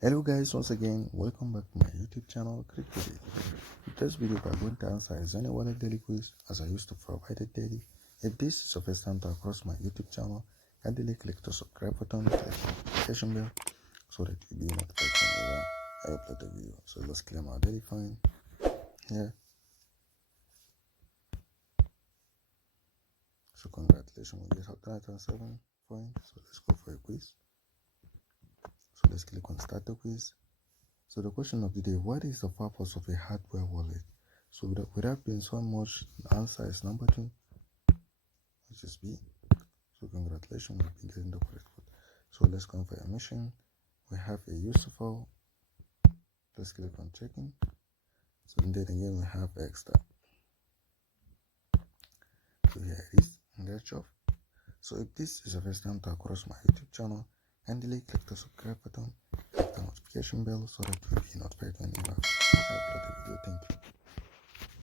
Hello guys, once again, welcome back to my YouTube channel, Click Today. In this video, we are going to answer XENEA Wallet Daily Quiz as I used to provide it daily. If this is your first time to across my YouTube channel, kindly click the subscribe button, click the notification bell so that you'll be notified whenever I upload a video. So let's claim our daily fine here. So congratulations, we get 107 points. So let's go for a quiz. So let's click on start the quiz. So the question of the day, what is the purpose of a hardware wallet? So without being so much, the answer is number 2, which is B. So congratulations, we've been getting the correct one. So let's confirm a mission. We have a useful. Let's click on checking. So then again we have extra. So here it is, and that's off. So if this is the first time to across my YouTube channel, kindly click the subscribe button, click the notification bell so that you'll be notified